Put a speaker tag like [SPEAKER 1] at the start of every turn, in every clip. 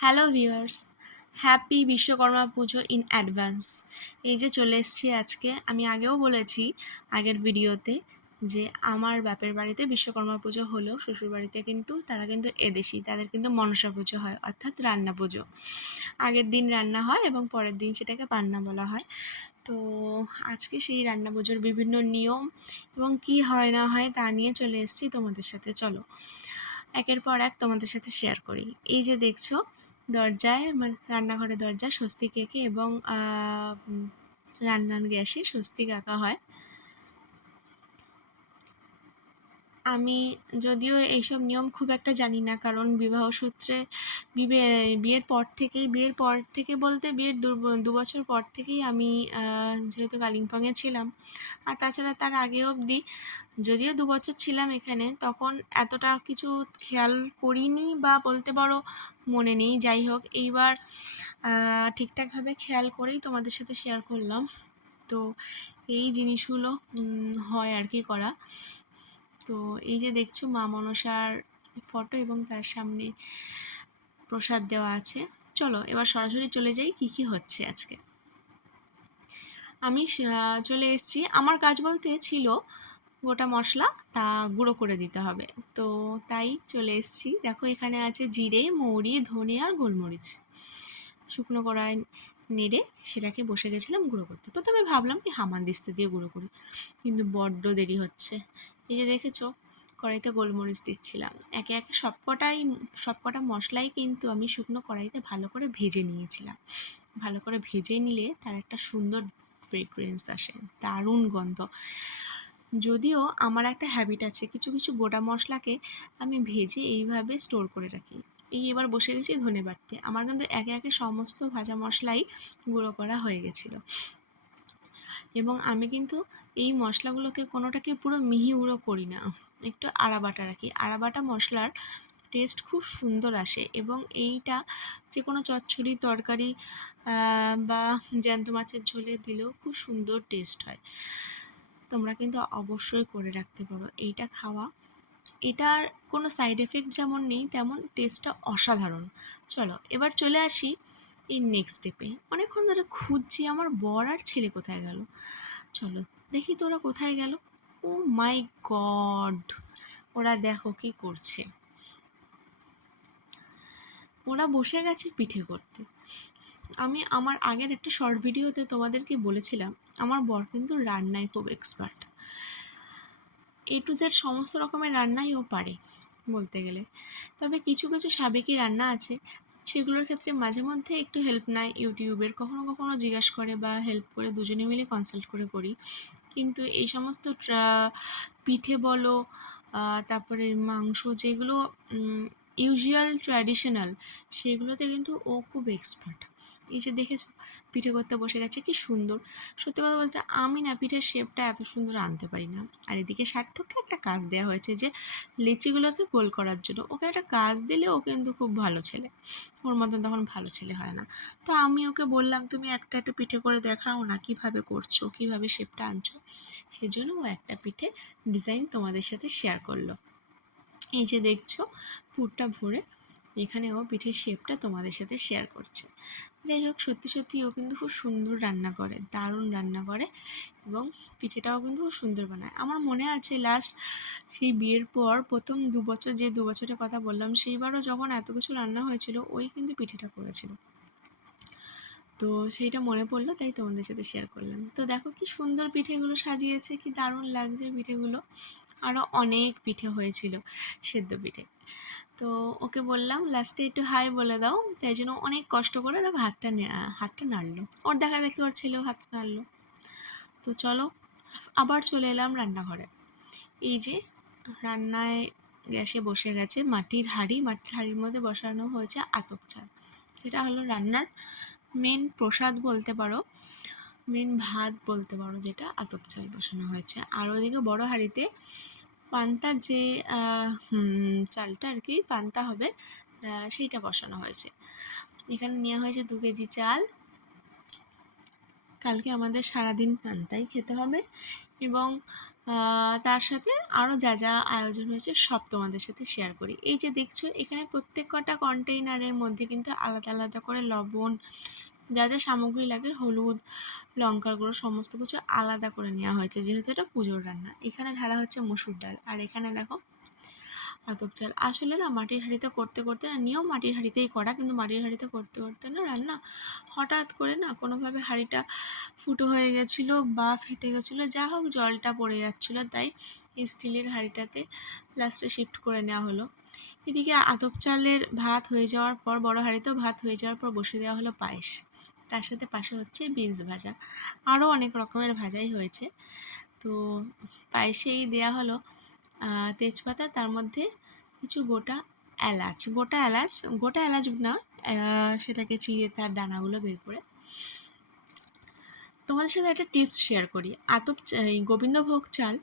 [SPEAKER 1] Hello viewers happy Vishwakarma Puja in advance এই যে চলে এসেছি আজকে, আমি আগেও বলেছি আগের ভিডিওতে যে আমার বাপের বাড়িতে বিশ্বকর্মা পুজো হলেও শ্বশুর বাড়িতে কিন্তু তারা কিন্তু এদেশি, তাদের কিন্তু মনসা পুজো হয়, অর্থাৎ রান্না পুজো। আগের দিন রান্না হয় এবং পরের দিন সেটাকে পান্না বলা হয়। তো আজকে সেই রান্না পুজোর বিভিন্ন নিয়ম এবং কি হয় না হয় তা নিয়ে চলে এসেছি তোমাদের সাথে। চলো, একের পর এক তোমাদের সাথে শেয়ার করি। এই যে দেখছ দরজায় আমার রান্নাঘরের দরজা স্বস্তিক এঁকে এবং রান্নার গ্যাসে স্বস্তিক আঁকা হয়। আমি যদিও এইসব নিয়ম খুব একটা জানি না, কারণ বিবাহ সূত্রে বিয়ের পর থেকেই, বিয়ের পর থেকে বলতে বিয়ের দু বছর পর থেকেই আমি যেহেতু কালিম্পংয়ে ছিলাম, আর তাছাড়া তার আগে অবধি যদিও দু বছর ছিলাম এখানে, তখন এতটা কিছু খেয়াল করিনি বা বলতে পারো মনে নেই। যাই হোক, এইবার ঠিকঠাকভাবে খেয়াল করেই তোমাদের সাথে শেয়ার করলাম। তো এই জিনিসগুলো হয় আর কি করা। তো এই যে দেখছ মা মনসার ফটো এবং তার সামনে প্রসাদ দেওয়া আছে। চলো এবার সরাসরি চলে যাই কি কি হচ্ছে আজকে। আমি চলে এসেছি। আমার কাজ বলতে ছিল গোটা মশলা তা গুঁড়ো করে দিতে হবে। তো তাই চলে এসেছি। দেখো এখানে আছে জিরে, মৌরি, ধনে আর গোলমরিচ। শুকনো কড়াই নেড়ে সেটাকে বসে গেছিলাম গুঁড়ো করতে। প্রথমে ভাবলাম কি হামান দিস্তে দিয়ে গুঁড়ো করি। কিন্তু বড্ড দেরি হচ্ছে। এই যে দেখেছ, কড়াইতে গোলমরিচ দিচ্ছিলাম। একে একে সবকটাই, সবকটা মশলাই কিন্তু আমি শুকনো কড়াইতে ভালো করে ভেজে নিয়েছিলাম। ভালো করে ভেজে নিলে তার একটা সুন্দর ফ্রেগ্রেন্স আসে, দারুণ গন্ধ। যদিও আমার একটা হ্যাবিট আছে, কিছু কিছু গোটা মশলাকে আমি ভেজে এইভাবে স্টোর করে রাখি। এই এবার বসে গেছি ধনে আমার কিন্তু একে একে সমস্ত ভাজা মশলাই গুঁড়ো করা হয়ে গেছিল। এবং আমি কিন্তু এই মশলাগুলোকে কোনোটাকে পুরো মিহি উড়ো করি না। একটু আড়াবাটা রাখি। আড়াবাটা মশলার টেস্ট খুব সুন্দর আসে এবং এইটা যে কোনো চচ্চড়ি, তরকারি বা জ্যান্ত মাছের ঝোলে দিলেও খুব সুন্দর টেস্ট হয়। তোমরা কিন্তু অবশ্যই করে রাখতে পারো এইটা খাওয়া। এটার কোনো সাইড এফেক্ট যেমন নেই, তেমন টেস্টটা অসাধারণ। চলো, এবার চলে আসি এই নেক্সট স্টেপে অনেকক্ষণ ধরে খুঁজছি, আমার বর আর ছেলে কোথায় গেল? চলো, দেখি তো ওরা কোথায় গেল। ও মাই গড ওরা দেখো কি করছে। ওরা বসে গেছে পিঠে করতে। আমি আমার আগের একটা শর্ট ভিডিওতে তোমাদেরকে বলেছিলাম, আমার বর কিন্তু রান্নায় খুব এক্সপার্ট এ টু জেড সমস্ত রকমের রান্নাই ও পারে বলতে গেলে। তবে কিছু কিছু সাবেকি রান্না আছে সেগুলোর ক্ষেত্রে মাঝে মধ্যে একটু হেল্প নেয় ইউটিউবের কখনো কখনো জিজ্ঞাসা করে বা হেল্প করে দুজনে মিলে কনসাল্ট করে করি। কিন্তু এই সমস্ত পিঠে বলো তারপরে মাংস যেগুলো ইউজুয়াল ট্র্যাডিশনাল সেগুলোতে কিন্তু ও খুব এক্সপার্ট এই যে দেখেছ পিঠে করতে বসে গেছে, কি সুন্দর। সত্যি কথা বলতে আমি না পিঠের শেপটা এত সুন্দর আনতে পারি না। আর এদিকে সার্থককে একটা কাজ দেওয়া হয়েছে যে, লিচিগুলোকে গোল করার জন্য। ওকে একটা কাজ দিলে ও কিন্তু খুব ভালো ছেলে। ওর মতন তখন ভালো ছেলে হয় না। তো আমি ওকে বললাম, তুমি একটা একটা পিঠে করে দেখাও না কীভাবে করছ, কীভাবে শেপটা আনছো? সেজন্য ও একটা পিঠে ডিজাইন তোমাদের সাথে শেয়ার করল। এই যে দেখছ, পুরটা ভরে এখানে ও পিঠের শেপটা তোমাদের সাথে শেয়ার করছে। যাই হোক, সত্যি সত্যি ও কিন্তু খুব সুন্দর রান্না করে, দারুণ রান্না করে এবং পিঠেটাও কিন্তু খুব সুন্দর বানায়। আমার মনে আছে লাস্ট সেই বিয়ের পর প্রথম দু বছর যে দু বছরের কথা বললাম, সেইবারও যখন এত কিছু রান্না হয়েছিল, ওই কিন্তু পিঠেটা করেছিল। তো সেইটা মনে পড়ল, তাই তোমাদের সাথে শেয়ার করলাম। তো দেখো কি সুন্দর পিঠেগুলো সাজিয়েছে, কি দারুণ লাগছে পিঠেগুলো। আরও অনেক পিঠে হয়েছিল সেদ্ধ পিঠে। তো ওকে বললাম লাস্টে একটু হাই বলে দাও। তাই জন্য অনেক কষ্ট করে দেখো হাতটা হাতটা নাড়লো। ওর দেখা দেখি ওর ছেলেও হাতটা নাড়লো। তো চলো, আবার চলে এলাম রান্নাঘরে। এই যে রান্নায় গ্যাসে বসে গেছে মাটির হাঁড়ি। মাটির হাঁড়ির মধ্যে বসানো হয়েছে আতপ চাল। যেটা হলো রান্নার মেন প্রসাদ বলতে পারো। মেন ভাত বলতে পারো যেটা, আতপ চাল বসানো হয়েছে। আর ওদিকে বড় হাঁড়িতে পান্তার যে চালটা আর কি, পান্তা হবে সেইটা বসানো হয়েছে। এখানে নেওয়া হয়েছে দু কেজি চাল। কালকে আমাদের সারাদিন পান্তাই খেতে হবে এবং তার সাথে আরও যা যা আয়োজন হয়েছে সব তোমাদের সাথে শেয়ার করি। এই যে দেখছ, এখানে প্রত্যেক কটা কন্টেইনারের মধ্যে কিন্তু আলাদা আলাদা করে লবণ যা যা সামগ্রী লাগে, হলুদ, লঙ্কার গুঁড়ো, সমস্ত কিছু আলাদা করে নেওয়া হয়েছে। যেহেতু এটা পুজোর রান্না, এখানে ঢালা হচ্ছে মসুর ডাল। আর এখানে দেখো, আতপ চাল। আসলে না, মাটির হাঁড়িতে করতে করতে না নিয়েও মাটির হাঁড়িতেই করা, কিন্তু মাটির হাঁড়িতে করতে করতে না রান্না হঠাৎ করে না কোনোভাবে হাঁড়িটা ফুটো হয়ে গেছিল বা ফেটে গেছিল, যা হোক জলটা পড়ে যাচ্ছিল, তাই স্টিলের হাঁড়িটাতে লাস্টে শিফট করে নেওয়া হলো। এদিকে আতপ চালের ভাত হয়ে যাওয়ার পর, বড় হাঁড়িতেও ভাত হয়ে যাওয়ার পর বসে দেওয়া হলো পায়েস। তার সাথে পাশে হচ্ছে বিনস ভাজা। আরও অনেক রকমের ভাজাই হয়েছে। তো পায়েসেই দেওয়া হলো তেজপাতা, তার মধ্যে কিছু গোটা এলাচ। গোটা এলাচ গোটা এলাচ না সেটাকে চিড়ে তার দানাগুলো বের করে। তোমাদের সাথে একটা টিপস শেয়ার করি। আতপ, এই গোবিন্দভোগ চাল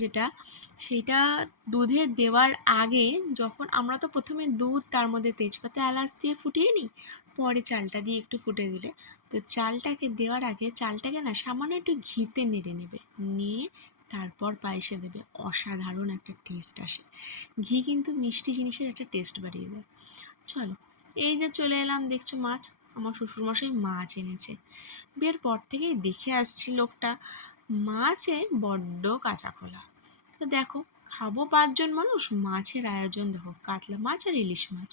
[SPEAKER 1] যেটা, সেইটা দুধে দেওয়ার আগে যখন আমরা তো প্রথমে দুধ তার মধ্যে তেজপাতা, এলাচ দিয়ে ফুটিয়ে নিই, পরে চালটা দিয়ে একটু ফুটে দিলে তো চালটাকে দেওয়ার আগে চালটাকে না সামান্য একটু ঘিতে নেড়ে নেবে, নিয়ে তারপর পায়েসে দেবে, অসাধারণ একটা টেস্ট আসে। ঘি কিন্তু মিষ্টি জিনিসের একটা টেস্ট বাড়িয়ে দেয়। চলো, এই যে চলে এলাম, দেখছ মাছ? আমার শ্বশুরমশাই মাছ এনেছে। বিয়ের পর থেকেই দেখে আসছি লোকটা। মাছে বড্ড কাঁচা খোলা। তো দেখো, খাব পাঁচজন মানুষ, মাছের আয়োজন দেখো, কাতলা মাছ আর ইলিশ মাছ।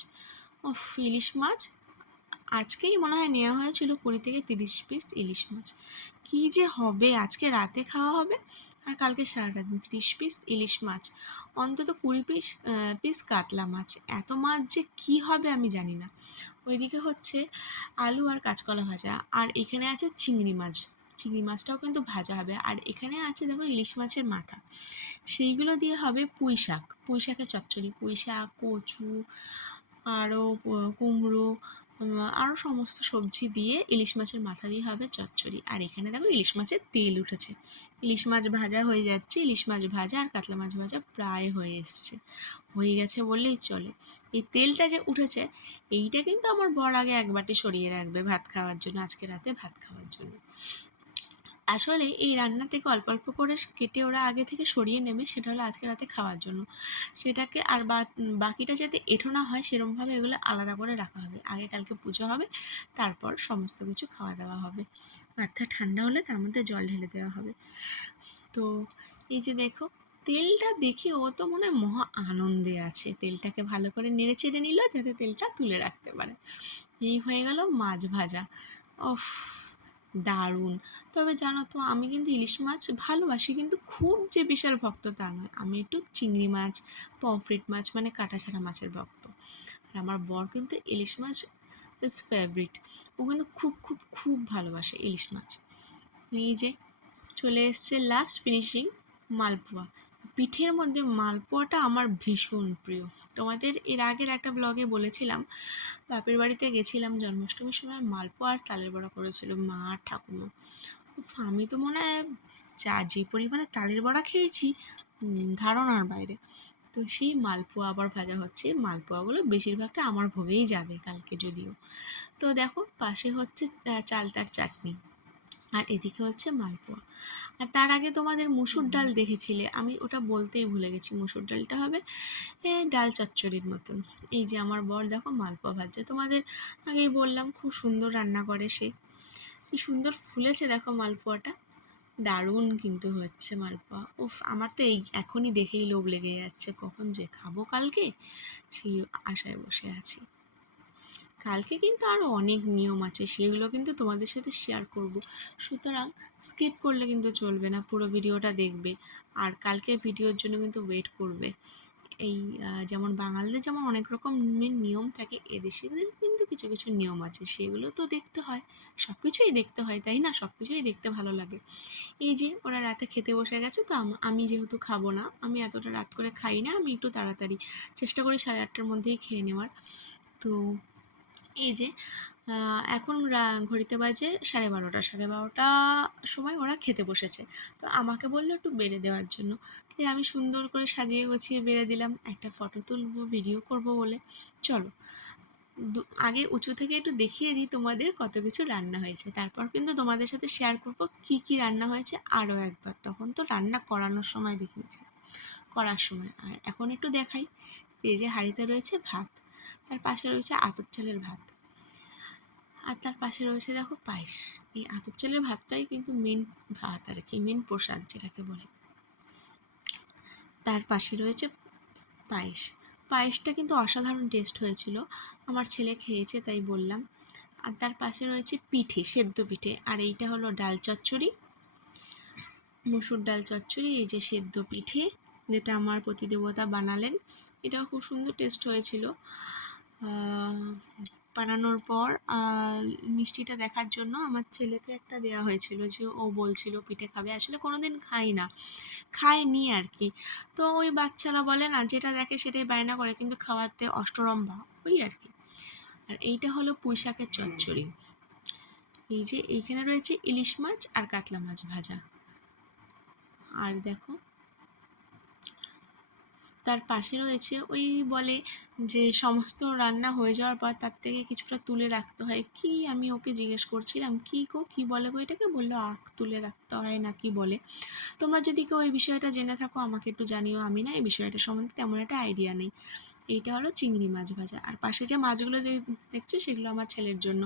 [SPEAKER 1] ও ইলিশ মাছ, আজকেই মনে হয় নেওয়া হয়েছিল কুড়ি থেকে তিরিশ পিস ইলিশ মাছ। কী যে হবে, আজকে রাতে খাওয়া হবে আর কালকে সারাটা দিন তিরিশ পিস ইলিশ মাছ। অন্তত কুড়ি পিস পিস কাতলা মাছ। এত মাছ যে কী হবে আমি জানি না। ওইদিকে হচ্ছে আলু আর কাঁচকলা ভাজা, আর এখানে আছে চিংড়ি মাছ। চিংড়ি মাছটাও কিন্তু ভাজা হবে। আর এখানে আছে দেখো ইলিশ মাছের মাথা। সেইগুলো দিয়ে হবে পুঁই শাক। পুঁই শাকের চচ্চড়ি। পুঁই শাক, কচু আরও কুমড়ো আরও সমস্ত সবজি দিয়ে ইলিশ মাছের মাথা দিয়ে হবে চচ্চড়ি। আর এখানে দেখো ইলিশ মাছের তেল উঠেছে। ইলিশ মাছ ভাজা হয়ে যাচ্ছে। ইলিশ মাছ ভাজা আর কাতলা মাছ ভাজা প্রায় হয়ে এসছে। হয়ে গেছে বললেই চলে। এই তেলটা যে উঠেছে, এইটা কিন্তু আমার বর আগে এক বাটি সরিয়ে রাখবে ভাত খাওয়ার জন্য, আজকে রাতে ভাত খাওয়ার জন্য। আসলে এই রান্না থেকে অল্প অল্প করে কেটে ওরা আগে থেকে সরিয়ে নেবে, সেটা হলো আজকে রাতে খাওয়ার জন্য। সেটাকে আর বাকিটা যাতে এঁঠো না হয়, সেরমভাবে এগুলো আলাদা করে রাখা হবে। আগে কালকে পুজো হবে, তারপর সমস্ত কিছু খাওয়া দাওয়া হবে। ভাতটা ঠান্ডা হলে তার মধ্যে জল ঢেলে দেওয়া হবে। তো এই যে দেখো, তেলটা দেখে ও তো মনে হয় মহা আনন্দে আছে। তেলটাকে ভালো করে নেড়ে চেড়ে নিল, যাতে তেলটা তুলে রাখতে পারে। এই হয়ে গেল মাছ ভাজা। ওফ দারুণ। তবে জানো তো, আমি কিন্তু ইলিশ মাছ ভালোবাসি, কিন্তু খুব যে বিশাল ভক্ত তা নয়। আমি একটু চিংড়ি মাছ, পমফ্রেট মাছ মানে কাটা ছাড়া মাছের ভক্ত। আর আমার বর কিন্তু ইলিশ মাছ ইজ ফেভারিট ও কিন্তু খুব খুব খুব ভালোবাসে ইলিশ মাছ। এই যে, চলে এসছে লাস্ট ফিনিশিং মালপোয়া। পিঠের মধ্যে মালপোয়াটা আমার ভীষণ প্রিয়। তোমাদের এর আগের একটা ব্লগে বলেছিলাম, বাপের বাড়িতে গেছিলাম জন্মাষ্টমীর সময় মালপোয়া আর তালের বড়া করেছিল মা আর ঠাকুমা। আমি তো মনে হয় যা, যে পরিমাণে তালের বড়া খেয়েছি ধারণার বাইরে। তো সেই মালপোয়া আবার ভাজা হচ্ছে। মালপোয়াগুলো বেশিরভাগটা আমার ভোগেই যাবে কালকে যদিও। তো দেখো, পাশে হচ্ছে চালতার চাটনি। আর এদিকে হচ্ছে মালপোয়া। আর তার আগে তোমাদের মুসুর ডাল দেখেছিলে? আমি ওটা বলতেই ভুলে গেছি মুসুর ডালটা হবে এ ডাল চচ্চড়ির মতন। এই যে আমার বর দেখো মালপোয়া ভাজছে। তোমাদের আগেই বললাম খুব সুন্দর রান্না করে সে। কি সুন্দর ফুলেছে দেখো মালপোয়াটা। দারুণ কিন্তু হচ্ছে মালপোয়া। উফ আমার তো এই এখনই দেখেই লোভ লেগে যাচ্ছে। কখন যে খাব কালকে সেই আশায় বসে আছি। কালকে কিন্তু আরও অনেক নিয়ম আছে, সেগুলো কিন্তু তোমাদের সাথে শেয়ার করব। সুতরাং স্কিপ করলে কিন্তু চলবে না, পুরো ভিডিওটা দেখবে। আর কালকের ভিডিওর জন্য কিন্তু ওয়েট করবে। এই যেমন বাঙালিদের যেমন অনেক রকমের নিয়ম থাকে এদেশেদের কিন্তু কিছু কিছু নিয়ম আছে, সেগুলো তো দেখতে হয়। সব কিছুই দেখতে হয়, তাই না? সব কিছুই দেখতে ভালো লাগে। এই যে ওরা রাতে খেতে বসে গেছে, তো আমি যেহেতু খাব না, আমি এতটা রাত করে খাই না, আমি একটু তাড়াতাড়ি চেষ্টা করি সাড়ে আটটার মধ্যেই খেয়ে নেওয়ার। তো এই যে এখন ঘড়িতে বাজে সাড়ে বারোটা সাড়ে বারোটা সময় ওরা খেতে বসেছে। তো আমাকে বলল একটু বেড়ে দেওয়ার জন্য। তাই আমি সুন্দর করে সাজিয়ে গুছিয়ে বেড়ে দিলাম, একটা ফটো তুলবো ভিডিও করব বলে। চলো আগে উঁচু থেকে একটু দেখিয়ে দিই তোমাদের কত কিছু রান্না হয়েছে। তারপর কিন্তু তোমাদের সাথে শেয়ার করব কি কি রান্না হয়েছে। আরও একবার, তখন তো রান্না করানোর সময় দেখিয়েছি, করার সময়। আর এখন একটু দেখাই। এই যে হাঁড়িতে রয়েছে ভাত। তার পাশে রয়েছে আতপ চালের ভাত। আর তার পাশে রয়েছে দেখো পায়েস। এই আতপ চালের ভাতটাই কিন্তু মেন ভাত আর কি মেন প্রসাদ যেটাকে বলে। তার পাশে রয়েছে পায়েস। পায়েসটা কিন্তু অসাধারণ টেস্ট হয়েছিল। আমার ছেলে খেয়েছে তাই বললাম। আর তার পাশে রয়েছে পিঠে, সেদ্ধ পিঠে। আর এইটা হলো ডাল চচ্চড়ি, মসুর ডাল চচ্চড়ি, এই যে সেদ্ধ পিঠে। যেটা আমার প্রতিদেবতা বানালেন। এটাও খুব সুন্দর টেস্ট হয়েছিল। বানানোর পর মিষ্টিটা দেখার জন্য আমার ছেলেকে একটা দেওয়া হয়েছিল যে ও বলছিল পিঠে খাবে। আসলে কোনো দিন খাই না। খায়নি আর কি। তো ওই বাচ্চারা বলে, না, যেটা দেখে সেটাই বায়না করে, কিন্তু খাওয়াতে অষ্টরম্ভা ওই আর কি। আর এইটা হলো পুঁই শাকের চচ্চড়ি। এই যে এইখানে রয়েছে ইলিশ মাছ আর কাতলা মাছ ভাজা। আর দেখো তার পাশে রয়েছে ওই বলে যে সমস্ত রান্না হয়ে যাওয়ার পর তার থেকে কিছুটা তুলে রাখতে হয়। কি আমি ওকে জিজ্ঞেস করছিলাম, কি গো, কি বলে গো এটাকে? বলল, আখ তুলে রাখতে হয় না কি বলে? তোমরা যদি কেউ এই বিষয়টা জেনে থাকো, আমাকে একটু জানিও। আমি না এই বিষয়টা সম্বন্ধে তেমন একটা আইডিয়া নেই। এইটা হলো চিংড়ি মাছ ভাজা। আর পাশে যে মাছগুলো দেখছ, সেগুলো আমার ছেলের জন্য।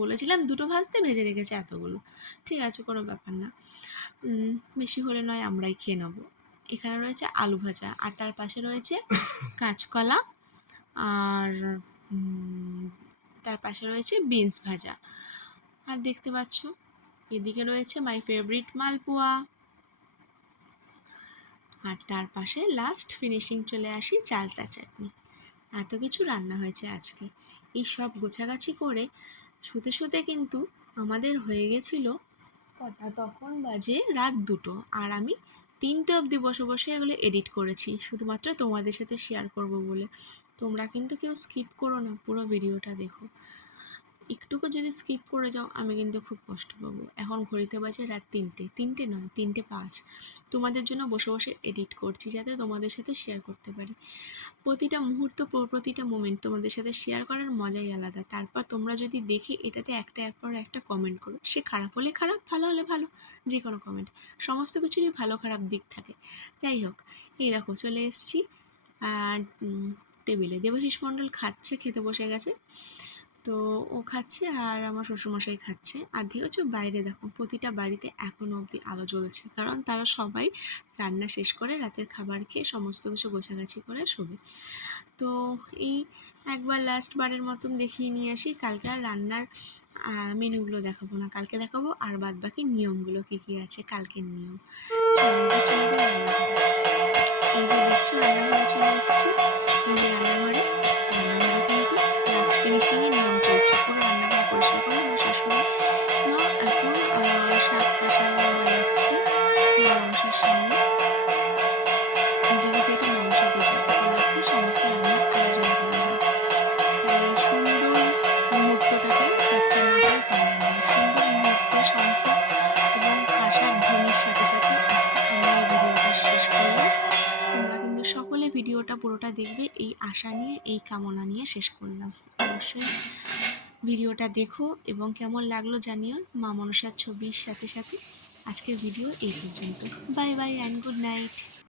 [SPEAKER 1] বলেছিলাম, দুটো ভাজতে ভেজে রেখেছে এতগুলো। ঠিক আছে, কোনো ব্যাপার না। বেশি হলে নয়, আমরাই খেয়ে নেব। এখানে রয়েছে আলু ভাজা আর তার পাশে রয়েছে কাঁচকলা আর তার পাশে রয়েছে বিনস ভাজা। আর দেখতে পাচ্ছ, এদিকে রয়েছে মাই ফেভারিট মালপোয়া। আর তার পাশে লাস্ট ফিনিশিং চলে আসি চালতা চাটনি। এত কিছু রান্না হয়েছে আজকে। এই সব গোছাগাছি করে শুতে শুতে কিন্তু আমাদের হয়ে গেছিল কটা? তখন বাজে রাত দুটো। আর আমি তিনটে অবধি বসে বসে এগুলো এডিট করেছি। শুধুমাত্র তোমাদের সাথে শেয়ার করব বলে। তোমরা কিন্তু কেউ স্কিপ করো না, পুরো ভিডিওটা দেখো। একটুকু যদি স্কিপ করে যাও, আমি কিন্তু খুব কষ্ট পাবো। এখন ঘড়িতে বাজে রাত তিনটে তিনটে নয়, তিনটে পাঁচ। তোমাদের জন্য বসে বসে এডিট করছি যাতে তোমাদের সাথে শেয়ার করতে পারি। প্রতিটা মুহূর্ত প্রতিটা মোমেন্ট তোমাদের সাথে শেয়ার করার মজাই আলাদা। তারপর তোমরা যদি দেখে এটাতে একটা একপর একটা কমেন্ট করো, সে খারাপ হলে খারাপ, ভালো হলে ভালো যে কোনো কমেন্ট সমস্ত কিছুরই ভালো, খারাপ দিক থাকে। যাই হোক, এই দেখো চলে এসছি। আর টেবিলে দেবাশিস মণ্ডল খাচ্ছে, খেতে বসে গেছে। তো ও খাচ্ছে আর আমার শ্বশুরমশাই খাচ্ছে। আর দেখেছ বাইরে দেখো, প্রতিটা বাড়িতে এখনও অবধি আলো জ্বলছে। কারণ তারা সবাই রান্না শেষ করে রাতের খাবার খেয়ে সমস্ত কিছু গোছাগাছি করে শোবে। তো এই একবার লাস্ট বারের মতন দেখিয়ে নিয়ে আসি, কালকে আর রান্নার মেনুগুলো দেখাবো না। কালকে দেখাবো আর বাদ বাকি নিয়মগুলো কী কী আছে কালকের নিয়ম। রান্নাঘরে। চলে এসেছি। রান্নাঘরে ভিডিওটা দেখবে এই আশা নিয়ে, এই কামনা নিয়ে শেষ করলাম। অবশ্যই ভিডিওটা দেখো এবং কেমন লাগল জানিও। মা মনসার ছবির সাথে সাথে আজকের ভিডিও এই পর্যন্ত। Bye bye and good night